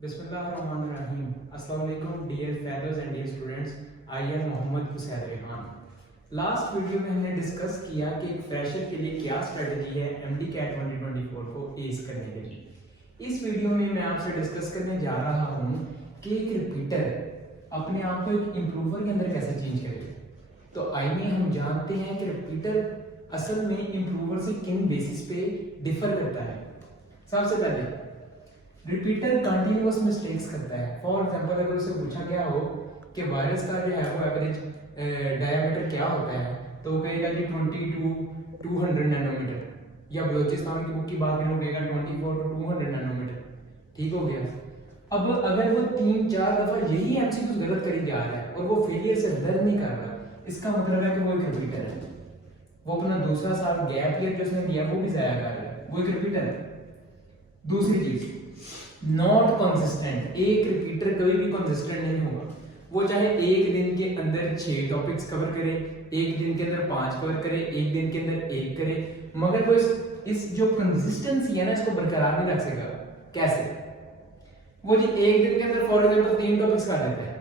बिस्मिल्लाहिर्रहमानिर्रहीम। अस्सलाम वालेकुम dear fathers and dear students. I am Mohammad Hussain Rehan. Last video में हमने डिस्कस किया कि एक फ्रेशर के लिए क्या स्ट्रेटजी है एमडी कैट 2024 को एस करने के लिए। इस वीडियो में मैं आपसे डिस्कस करने जा रहा हूँ कि एक रिपीटर अपने आप को एक इम्प्रूवर के अंदर कैसे चेंज करेगा। तो आइए हम जानते हैं कि रिपीटर असल में इम्प्रूवर से किन बेसिस पे डिफर करता है। सबसे पहले रिपीटर कंटिन्यूअस मिस्टेक्स करता है। फॉर एग्जांपल अगर उससे पूछा गया हो कि वायरस का जो है वो एवरेज डायमीटर क्या होता है तो वो कहेगा कि 20 टू 200 नैनोमीटर, या बलोचिस्तान की बुक की बात करें कहेगा 24 टू 200 नैनोमीटर। ठीक हो गया। अब अगर वो 3-4 दफा यही एमसीक्यू गलत करी जा रहा है और वो फेलियर से लर्न नहीं कर रहा, इसका मतलब है कि वो एक रिपीटर है। वो अपना दूसरा साल गैप ईयर जो उसने दिया वो भी जाया कर रहा है, वो एक रिपीटर है। दूसरी चीज नॉट कंसिस्टेंट। एक रिपीटर कभी भी कंसिस्टेंट नहीं होगा। वो चाहे एक दिन के अंदर 6 टॉपिक्स कवर करे, एक दिन के अंदर 5 कवर करे, एक दिन के अंदर 1 करे, मगर वो इस जो कंसिस्टेंसी है ना इसको बरकरार नहीं रख सकेगा। कैसे? वो जो एक दिन के अंदर फॉर एग्जांपल 3 टॉपिक्स कर लेता है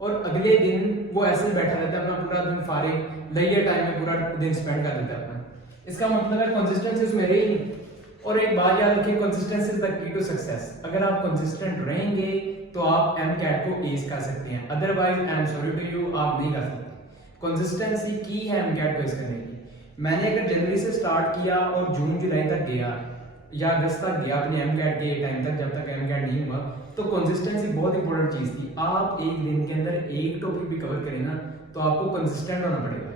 और अगले दिन वो ऐसे बैठा रहता है, अपना पूरा दिन फारिग लेजर टाइम में पूरा दिन स्पेंड कर देता है अपना। इसका मतलब है कंसिस्टेंसी उसमें रही नहीं। और एक बात याद रखिए, consistency is the key to success. अगर आप कंसिस्टेंट रहेंगे तो आप एम कैट को एस कर सकते हैं, otherwise I am sorry to you, आप नहीं कर सकते। कंसिस्टेंसी की है एम कैट को एस करने की। मैंने अगर जनवरी से स्टार्ट किया और जून जुलाई तक गया या अगस्त तक गया अपने एम कैट के टाइम तक, जब तक एम कैट नहीं हुआ, तो कंसिस्टेंसी बहुत इंपॉर्टेंट चीज थी। आप एक दिन के अंदर एक टॉपिक भी कवर करें ना तो आपको कंसिस्टेंट होना पड़ेगा।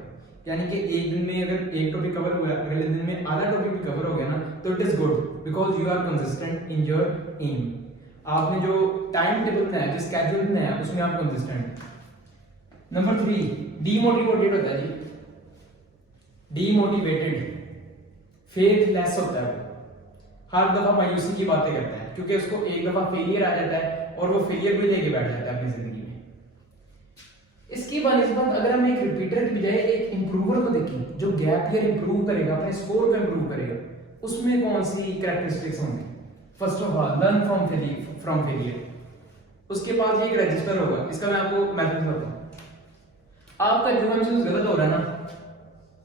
यानी कि एक दिन में अगर एक टॉपिक कवर हुआ, अगले दिन में आधा टॉपिक भी कवर हो गया ना तो it is good because you are consistent in your aim. आपने जो टाइम टेबल बनाया, जो स्केड्यूल बनाया, उसमें आप कंसिस्टेंट। नंबर 3 डीमोटिवेटेड होता है जी। डीमोटिवेटेड फेथलेस होता है। हर दफा मायूसी की बातें करता है क्योंकि उसको एक दफा फेलियर आ जाता है और वो फेलियर भी लेके बैठ जाता है अपनी जिंदगी में। इसकी बनस्बत अगर हम एक रिपीटर की बजाय एक इंप्रूवर को देखें जो गैप ईयर इंप्रूव करेगा, अपने स्कोर को इंप्रूव करेगा, उसमें कौन सी कैरेक्टरिस्टिक्स होंगी? First of all learn from failure. उसके पास एक रजिस्टर होगा। इसका मैं आपको मेथड बताता हूं। आपका जो एमसीक्यू गलत हो रहा है ना,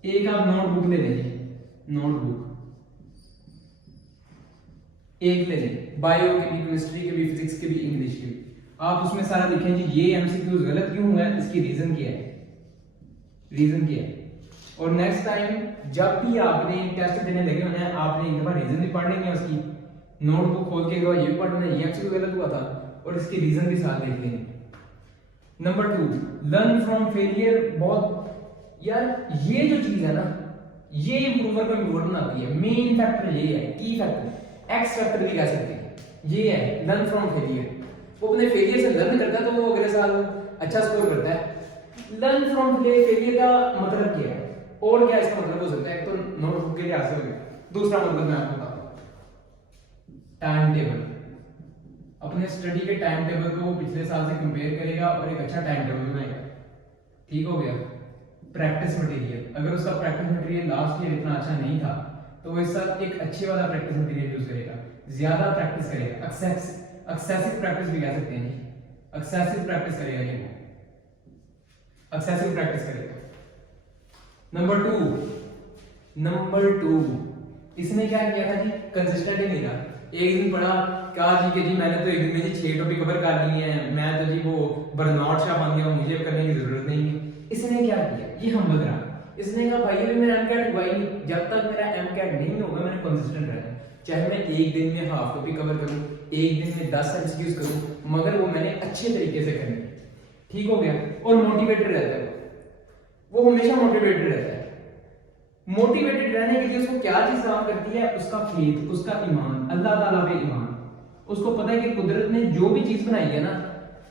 एक आप नोटबुक ले लीजिए, नोटबुक एक ले लीजिए, बायो के भी, केमिस्ट्री के भी, फिजिक्स के भी, इंग्लिश के भी। आप उसमें सारा लिखें जी ये एमसीक्यूज गलत क्यों हुआ है, इसकी रीजन क्या है, रीजन क्या है। और नेक्स्ट टाइम जब भी आपने टेस्ट देने लगे होना है, आपने एक दफा रीजन भी पढ़ लेंगे, उसकी नोटबुक खोल के एक बार ये पढ़ना है ये एमसीक्यू गलत हुआ था और इसकी रीजन भी साथ लिख लेंगे। Number 2 learn from failure. बहुत यार ये जो चीज है ना, ये इंप्रूवर को इंप्रूव बनाती है। मेन फैक्टर ये है, की फैक्टर, एक्स फैक्टर भी कह सकते हैं, ये है लर्न फ्रॉम फेलियर। वो अपने फेलियर से लर्न करता है तो वो अगले साल अच्छा स्कोर करता है। लर्न फ्रॉम फेलियर का मतलब क्या है और क्या इसका मतलब हो सकता है? एक तो नोटबुक के लिहाज से हो गया, दूसरा मतलब मैं आपको बताता हूं, टाइम टेबल। अपने स्टडी के टाइम टेबल को पिछले साल से कंपेयर करेगा और एक अच्छा टाइम टेबल बनाएगा। ठीक हो गया। प्रैक्टिस मटेरियल, अगर उसका प्रैक्टिस मटेरियल लास्ट ईयर इतना अच्छा नहीं था तो वो इस साल एक अच्छे वाला प्रैक्टिस मटेरियल यूज करेगा, ज्यादा प्रैक्टिस करेगा। एक्सेसिव प्रैक्टिस भी कह सकते हैं जी, एक्सेसिव प्रैक्टिस करेगा ये, एक्सेसिव प्रैक्टिस करेगा। नंबर टू इसने क्या किया था जी, कंसिस्टेंट ही नहीं रहा। एक दिन पढ़ा कहा जी कि जी मैंने तो एक दिन में जी 6 टॉपिक कवर कर लिए हैं, मैं तो जी वो बर्नआउट शाह बन गया, मुझे करने की जरूरत नहीं है। इसने क्या किया, ये हम रहा। इसने कहा भाई अभी मेरा एमकैट हुआ ही नहीं, जब तक मेरा एमकैट नहीं होगा मैंने कंसिस्टेंट रहना है। चाहे मैं एक दिन में हाफ टॉपिक कवर करूं, एक दिन में 10 एमसीक्यूज करूं, मगर वो मैंने अच्छे तरीके से करने। ठीक हो गया। और मोटिवेटेड रहता है, वो हमेशा मोटिवेटेड रहता है। मोटिवेटेड रहने के लिए उसको क्या चीज काम करती है, उसका फेथ, उसका ईमान, अल्लाह ताला पे ईमान। उसको पता है कि कुदरत ने जो भी चीज बनाई है ना,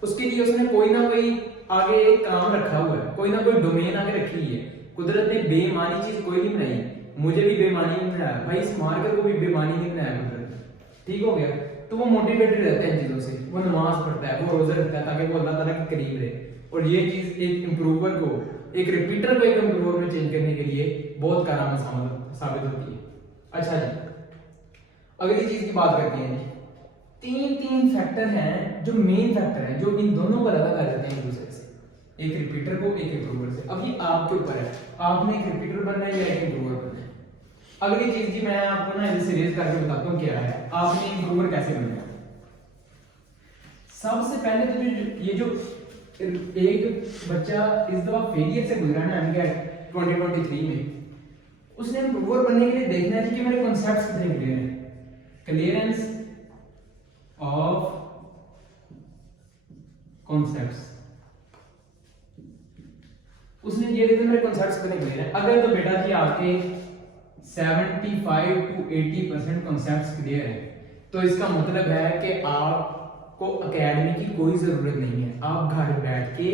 उसके लिए उसने कोई ना कोई आगे एक काम रखा हुआ है, कोई ना कोई डोमेन आगे रखी है। कुदरत ने बेईमानी चीज कोई नहीं बनाई, मुझे भी बेईमानी नहीं बनाया भाई, इस मार्कर को भी बेईमानी नहीं बनाया कुदरत। ठीक हो गया। तो वो मोटिवेटेड रहता है इन चीजों से, वो नमाज पढ़ता है, वो रोजा रखता है ताकि वो अल्लाह ताला के करीब रहे। और ये चीज एक इंप्रूवर को, एक रिपीटर को एक इंप्रूवर में चेंज करने के लिए बहुत कारगर साबित होती है। अच्छा जी, अगली चीज की बात करते हैं जी, तीन फैक्टर हैं जो मेन फैक्टर हैं जो इन दोनों को अलग कर देते हैं एक दूसरे से, एक रिपीटर को एक इम्प्रूवर से। अब ये आपके ऊपर है, आपने एक रिपीटर बनना है या एक इम्प्रूवर बनना है। अगली चीज जी मैं आपको ना इसे रेज करके बताता हूँ क्या है, आपने इम्प्रूवर कैसे बनना है। सबसे पहले तो ये जो एक बच्चा इस दफा फेलियर से गुजरा है एमकेट 2023 में, उसने इम्प्रूवर बनने के लिए देखना है कि मेरे कॉन्सेप्ट्स कितने क्लियर हैं। क्लियरेंस ऑफ कॉन्सेप्ट्स, उसने ये देखा मेरे कॉन्सेप्ट्स कितने क्लियर हैं। अगर तो बेटा जी आपके 75 to 80% कॉन्सेप्ट्स क्लियर है तो इसका मतलब है कि आपको एकेडमी की कोई जरूरत नहीं है। आप घर बैठ के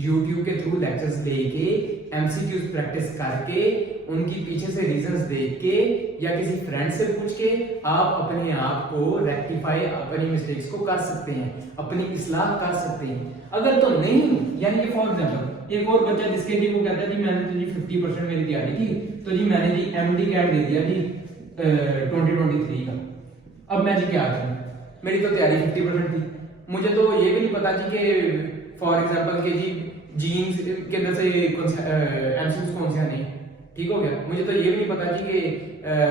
YouTube के थ्रू लेक्चर्स देके एमसीक्यूज प्रैक्टिस करके उनकी पीछे से रीजंस देख के या किसी फ्रेंड से पूछ के आप अपने आप को रेक्टिफाई, अपनी मिस्टेक्स को कर सकते हैं, अपनी इस्लाह कर सकते हैं। अगर तो नहीं, यानी कि फॉर एग्जांपल एक और बच्चा जिसके लिए वो कहता है जी मैंने तो जी 50% मेरी तैयारी की, तो जी मैंने जी एमडी कैट दे दिया जी 2023 का, अब मैं जी क्या करूं, मेरी तो तैयारी 50% थी, मुझे तो ये भी नहीं पता जी कि फॉर एग्जांपल के जी जीन्स के अंदर से एमसीक्यूज कौन से नहीं, ठीक हो गया। मुझे तो ये भी नहीं पता जी कि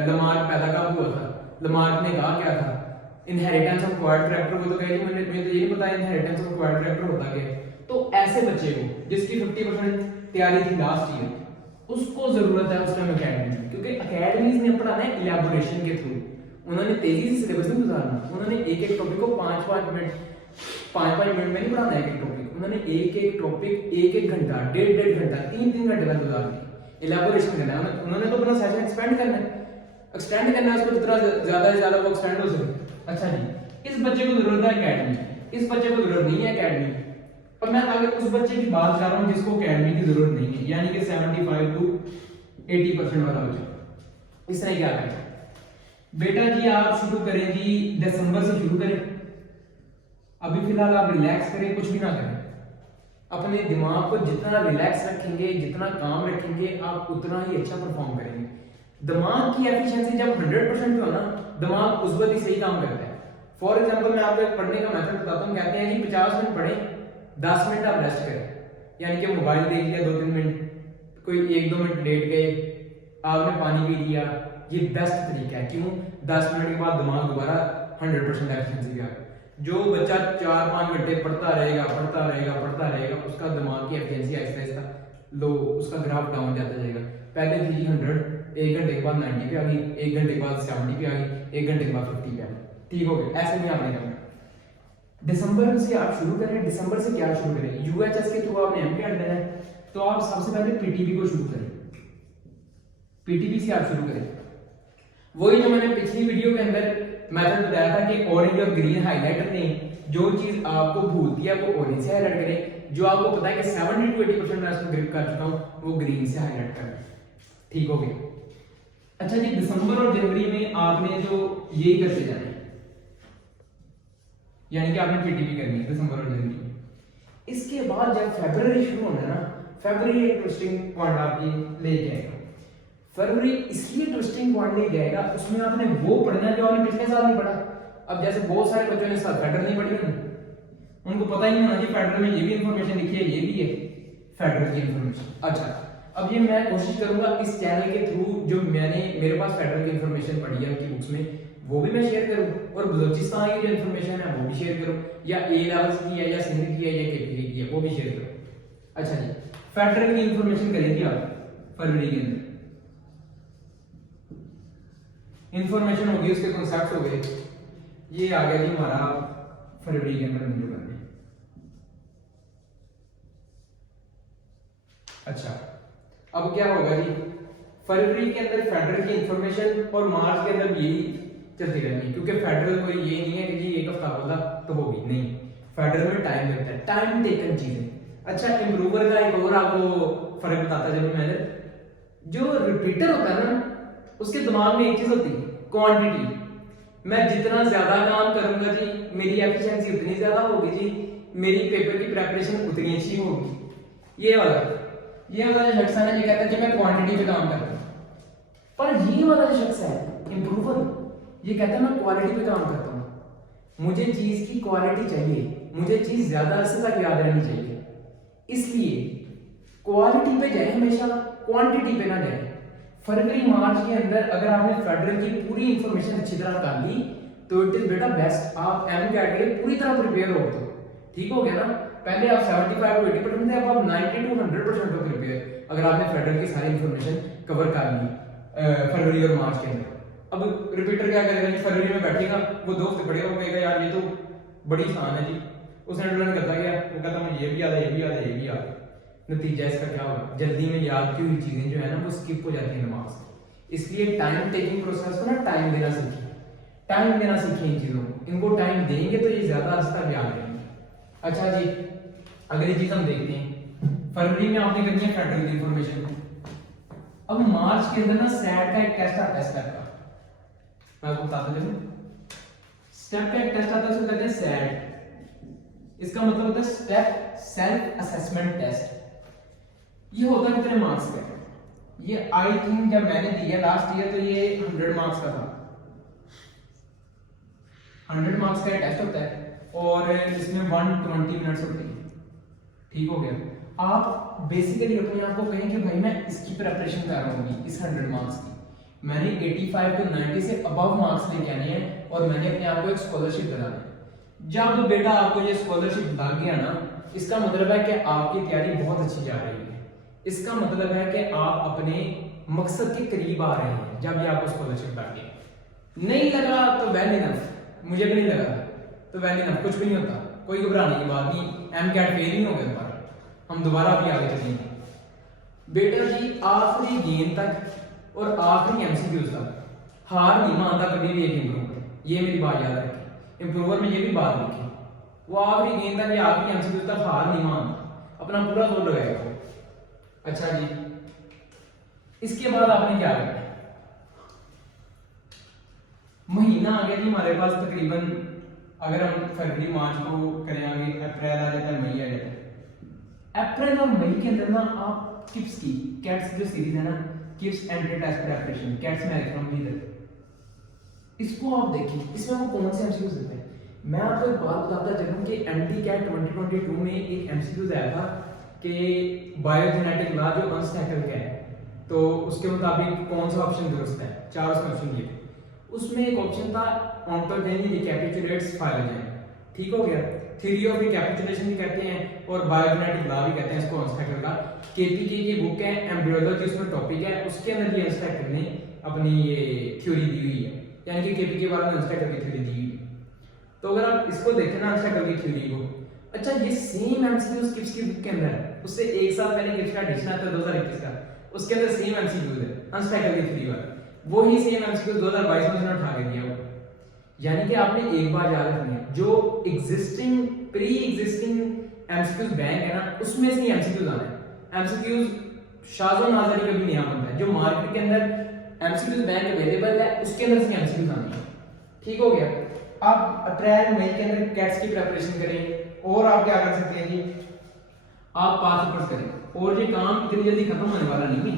लमार्क पैदा कब हुआ था, लमार्क ने कहा क्या था, इनहेरिटेंस ऑफ क्वाड्रेटिक फैक्टर को तो कह जी मुझे तो ये नहीं पता इनहेरिटेंस ऑफ क्वाड्रेटिक फैक्टर होता क्या है। तो ऐसे बच्चे को जिसकी 50% तैयारी थी लास्ट ईयर, उसको जरूरत है उस टाइम एकेडमी, क्योंकि एकेडमीज ने पढ़ाना है इलैबोरेशन के थ्रू। उन्होंने तेजी से सिलेबस नहीं गुजारना, उन्होंने एक एक टॉपिक को 5-5 मिनट में नहीं पढ़ाना है। एक टॉपिक उन्होंने एक एक टॉपिक 1-1 घंटा, 1.5 घंटा, 3-3 घंटे तक गुजारना है, इलैबोरेशन करना है। उन्होंने तो अपना सेशन एक्सपेंड करना है उसको जितना ज्यादा से ज्यादा वो एक्सपेंड हो सके। अच्छा जी, इस बच्चे को जरूरत है एकेडमी, इस बच्चे को जरूरत नहीं है एकेडमी। और मैं अगर उस बच्चे की बात कर रहा हूं जिसको एकेडमी की जरूरत नहीं है, यानी कि 75 to 80% वाला बच्चा, इसने क्या करना है बेटा जी, आप शुरू करें जी दिसंबर से शुरू करें। अभी फिलहाल आप रिलैक्स करें, कुछ भी ना करें। अपने दिमाग को जितना रिलैक्स रखेंगे, जितना काम रखेंगे, आप उतना ही अच्छा परफॉर्म करेंगे। दिमाग की एफिशिएंसी जब 100% हो ना, दिमाग उस वक्त ही सही काम करता है। फॉर एग्जांपल मैं आपको एक पढ़ने का मेथड बताता हूं। कहते हैं कि 50 मिनट पढ़ें, 10 मिनट आप रेस्ट करें, यानी कि मोबाइल देख लिया 2-3 मिनट, कोई 1-2 मिनट लेट गए, आपने पानी पी लिया, ये बेस्ट तरीका है। क्यों? 10 मिनट के बाद दिमाग दोबारा 100% एफिशिएंसी पे आ गया। जो बच्चा 4-5 घंटे पढ़ता रहेगा, उसका दिमाग की एफिशिएंसी आहिस्ता आहिस्ता लो, उसका ग्राफ डाउन जाता जाएगा। पहले थी 100, 1 घंटे के बाद 90 पे आ गई, 1 घंटे के बाद 70 पे आ गई, 1 घंटे के बाद 50 पे आ गई, ठीक हो गया। ऐसे में आपने करना। दिसंबर से आप शुरू करें। दिसंबर से क्या शुरू करें? यूएचएस के थ्रू आपने एमकेट देना है, तो आप सबसे पहले पीटीबी को शुरू करें। पीटीबी से आप शुरू करें। वही जो मैंने पिछली वीडियो के अंदर मेथड बताया था कि ऑरेंज और ग्रीन हाईलाइटर ने जो चीज आपको भूलती है वो ऑरेंज से हाईलाइट करें, जो आपको पता है कि 70 to 80% मैं इसको ग्रिप कर चुका हूं वो ग्रीन से हाईलाइट करें, ठीक हो गया। अच्छा जी, दिसंबर और जनवरी में आपने जो यही करते जाना है, यानी कि आपने पीटीबी करनी है दिसंबर और जनवरी में। इसके बाद जब फरवरी शुरू होना है ना, फरवरी एक ट्विस्टिंग पॉइंट आपकी ले जाएगा। फरवरी इसलिए ट्विस्टिंग पॉइंट ले जाएगा, उसमें आपने वो पढ़ना जो आपने पिछले साल नहीं पढ़ा। अब जैसे बहुत सारे बच्चों ने साथ फेडरल नहीं पढ़ी होनी, उनको पता ही नहीं होना जी फेडरल में ये भी इंफॉर्मेशन लिखी है, ये भी है फेडरल की इंफॉर्मेशन। अच्छा, अब ये मैं कोशिश करूंगा इस चैनल के थ्रू जो मेरे पास फेडरल की इंफॉर्मेशन पढ़ी है उनकी बुक्स में, वो भी मैं शेयर करूं, और बलूचिस्तान की जो इंफॉर्मेशन है वो भी शेयर करूं, या ए लेवल्स की है, या सिंध की है, या केपीटी की है, वो भी शेयर करूं। अच्छा जी, फेडरल की इंफॉर्मेशन करेंगे आप फरवरी के अंदर। इंफॉर्मेशन होगी, उसके कॉन्सेप्ट्स हो गए, ये आ गया जी हमारा फरवरी के अंदर वीडियो करने। अच्छा, अब क्या होगा जी, फरवरी के अंदर फेडरल की इंफॉर्मेशन और मार्च के अंदर भी यही चलती रहनी, क्योंकि फेडरल कोई ये नहीं है कि जी एक हफ्ता बोला तो होगी, नहीं, फेडरल में टाइम लगता है, टाइम टेकन चीजें। अच्छा, इम्प्रूवर का एक और आपको फर्क बताता जब मैंने, जो रिपीटर होता है ना, उसके दिमाग में एक चीज होती है क्वांटिटी। मैं जितना ज्यादा काम करूंगा जी मेरी एफिशिएंसी उतनी ज्यादा होगी जी, मेरी पेपर की प्रिपरेशन उतनी अच्छी होगी। ये वाला जो शख्स है ना, ये कहता है कि मैं क्वांटिटी पे काम करता हूं, पर ये वाला जो शख्स है इम्प्रूवर, ये कहता है मैं क्वालिटी पे काम करता हूं। मुझे चीज की क्वालिटी चाहिए, मुझे चीज ज्यादा अरसे तक याद रहनी चाहिए, इसलिए क्वालिटी पे जाए हमेशा, क्वांटिटी पे ना जाए। फरवरी मार्च के अंदर अगर आपने फेडरल की पूरी इंफॉर्मेशन अच्छी तरह कर ली तो इट इज बेटा बेस्ट, आप एम कैट के लिए पूरी तरह प्रिपेयर हो। तो ठीक हो गया ना, पहले आप 75 to 80% थे, अब आप 90 to 100% हो प्रिपेयर अगर आपने फेडरल की सारी इंफॉर्मेशन कवर कर ली फरवरी और मार्च के अंदर। अब रिपीटर क्या करेगा जी, फरवरी में बैठेगा, वो 2 हफ्ते पढ़ेगा, वो कहेगा यार ये तो बड़ी आसान है जी, उसने लर्न करता गया, वो कहता मुझे ये भी याद है, ये भी याद है, ये भी याद है। नतीजा इसका क्या होगा, जल्दी में याद की हुई चीजें जो है ना वो स्किप हो जाती हैं दिमाग से। इसलिए टाइम टेकिंग प्रोसेस को ना टाइम देना सीखिए, टाइम देना सीखिए इन चीजों को, इनको टाइम देंगे तो ये ज्यादा अर्से तक याद रहेंगे। अच्छा जी, अगली चीज हम देखते हैं, फरवरी में आपने करनी है फेडरल की इंफॉर्मेशन। अब मार्च के अंदर ना सैट का एक टेस्ट आता है, स्टेप का, मैं आपको बताता चलूं। स्टेप का एक टेस्ट आता है, उसको कहते हैं सैट। इसका मतलब होता है स्टेप सेल्फ असेसमेंट टेस्ट। ये होता है कितने मार्क्स का, ये आई थिंक जब मैंने दिया लास्ट ईयर तो ये 100 मार्क्स का था, 100 मार्क्स का टेस्ट होता है और इसमें 120 मिनट्स होते हैं। ठीक हो गया। आप बेसिकली अपने आप को कहें कि भाई मैं इसकी प्रिपरेशन कर रहा हूँ इस 100 मार्क्स की, मैंने 85 to 90 से अबव मार्क्स लेके आने हैं और मैंने अपने आप को एक स्कॉलरशिप दिलाना है। जब बेटा आपको ये स्कॉलरशिप लग गया ना, इसका मतलब है कि आपकी तैयारी बहुत अच्छी जा रही है, इसका मतलब है कि आप अपने मकसद के करीब आ रहे हैं। जब ये आपको स्कॉलरशिप लग गया, नहीं लगा तो वेल इनफ, मुझे भी नहीं लगा तो वेल इनफ, कुछ भी नहीं होता, कोई घबराने की बात नहीं, एम कैट फेल ही हो गया दोबारा, हम दोबारा भी आगे चलेंगे। बेटा जी आखिरी गेंद तक और आखिरी एमसीक्यूज तक हार नहीं मानता कभी भी एक इंप्रूवर, ये मेरी बात याद रखें, इंप्रूवर में ये भी बात लिखी, वो आखिरी गेंद तक या आखिरी एमसीक्यूज तक हार नहीं मानता, अपना पूरा जोर लगाएगा। अच्छा जी, इसके बाद आपने क्या करना है, महीना आ गया जी हमारे पास तकरीबन, अगर हम फरवरी मार्च को करेंगे, अप्रैल आ जाता है, मई आ जाता है। अप्रैल और मई के अंदर ना आप किप्स की, कैट्स जो सीरीज है ना, KIPS entry test preparation, cats marathon leader, इसको आप देखिए, इसमें वो कौन से एमसीक्यूज देते हैं। मैं आपको एक बात बताता चलूं कि एमडी कैट 2022 में एक एमसीक्यूज आया था कि बायोजेनेटिक लॉ जो अनस्टैकल का है, तो उसके मुताबिक कौन सा ऑप्शन दुरुस्त है, 4 उसमें ऑप्शन दिए, उसमें एक ऑप्शन था ऑन्टोजेनी रिकैपिचुलेट्स फाइलोजेन। ठीक हो गया, थ्योरी ऑफ रिकैपिचुलेशन भी कहते हैं और बायोजेनेटिक लॉ भी कहते हैं इसको अनस्टैकल का। केपीके की बुक है एम्ब्रियोलॉजी, उसमें टॉपिक है, उसके अंदर ये अनस्टैकल ने अपनी ये थ्योरी दी हुई है, यानी कि केपीके वालों ने अनस्टैकल की थ्योरी दी हुई है। तो अगर आप इसको देखें ना अनस्टैकल की थ्योरी को, अच्छा ये सेम एमसीक्यूज किप्स की बुक के अंदर है, उससे एक साल पहले किप्स का एडिशन आता है 2021 का, उसके अंदर सेम एमसीक्यूज है अनस्टैकल की थ्योरी वाला, वही सेम एमसीक्यूज 2022 में उठा के दिया हुआ। यानी कि आपने एक बार याद रखनी है, जो existing pre existing MCQs bank है ना, उसमें से एमसीक्यूज आना है। एमसीक्यूज शाज़ो नाज़री कभी नहीं बनता है, जो मार्केट के अंदर एमसीक्यूज बैंक अवेलेबल है उसके अंदर से एमसीक्यूज आनी है। ठीक हो गया। आप अप्रैल मई के अंदर कैट्स की प्रिपरेशन करें और आप क्या कर सकते हैं जी, आप पास पेपर्स करें, और ये काम इतनी जल्दी खत्म होने वाला नहीं है।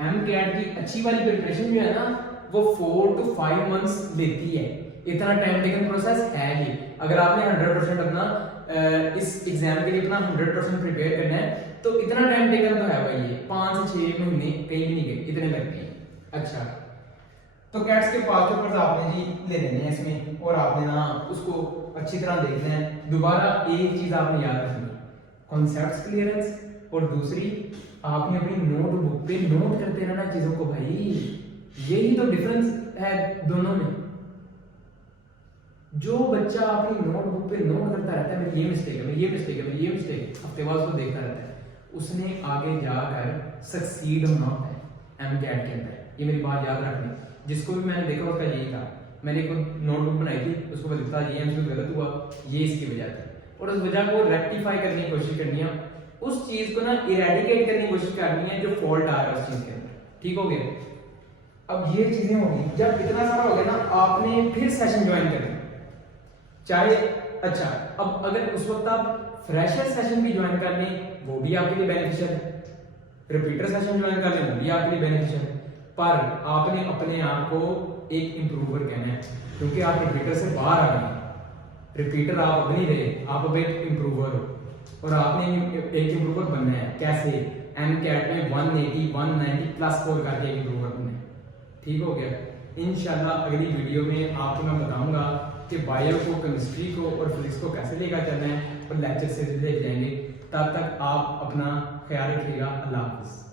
एम कैट की अच्छी वाली प्रिपरेशन जो है ना वो 4 to 5 मंथ्स लेती है, इतना टाइम टेकन प्रोसेस है ये। अगर आपने 100% अपना इस एग्जाम के लिए अपना 100% प्रिपेयर करना है तो इतना टाइम टेकन तो है भाई, ये 5 से 6 महीने कहीं भी नहीं गए, इतने लगते हैं। अच्छा, तो कैट्स के पास पेपर्स आपने जी ले लेने हैं इसमें, और आपने ना उसको अच्छी तरह देखना है। दोबारा एक चीज आपने याद रखनी है, कॉन्सेप्ट्स क्लियरेंस, और दूसरी आपने अपनी नोटबुक पे नोट करते रहना चीजों को भाई, यही तो डिफरेंस है दोनों में। जो बच्चा अपनी नोटबुक पे नोट करता रहता है मेरी ये मिस्टेक है, मेरी ये मिस्टेक है, मेरी ये मिस्टेक है, हफ्ते बाद उसको देखता रहता है, उसने आगे जाकर सक्सीड होना है एम कैट के अंदर। ये मेरी बात याद रखनी, जिसको भी मैंने देखा उसका यही था। मैंने एक नोटबुक बनाई थी, उसको लिखता ये एमसीक्यू गलत हुआ, ये इसकी वजह थी, और उस वजह को रेक्टिफाई करने की कोशिश करनी है, उस चीज को ना इरेडिकेट करने की कोशिश करनी है जो फॉल्ट आ रहा है उस चीज के अंदर। ठीक हो गया। अब ये चीजें होगी, जब इतना सारा हो गया ना, आपने फिर सेशन ज्वाइन करना चाहे। अच्छा, अब अगर उस वक्त आप फ्रेशर सेशन भी ज्वाइन कर लें वो भी आपके लिए बेनिफिशियल है, रिपीटर सेशन ज्वाइन कर लें वो भी आपके लिए बेनिफिशियल है, पर आपने अपने आप को एक इम्प्रूवर कहना है, क्योंकि आप रिपीटर से बाहर आ गए। रिपीटर आप अब नहीं रहे, आप अब एक इम्प्रूवर हो और आपने एक इम्प्रूवर बनना है। कैसे? MCAT में 180 190 प्लस स्कोर करके एक इम्प्रूवर बनना है। ठीक हो गया। इंशाल्लाह अगली वीडियो में आपको मैं बताऊंगा कि बायो को, केमिस्ट्री को और फिजिक्स को कैसे लेकर चलना है और लेक्चर से लेके जाएंगे। तब तक आप अपना ख्याल रखिएगा। अल्लाह हाफिज़।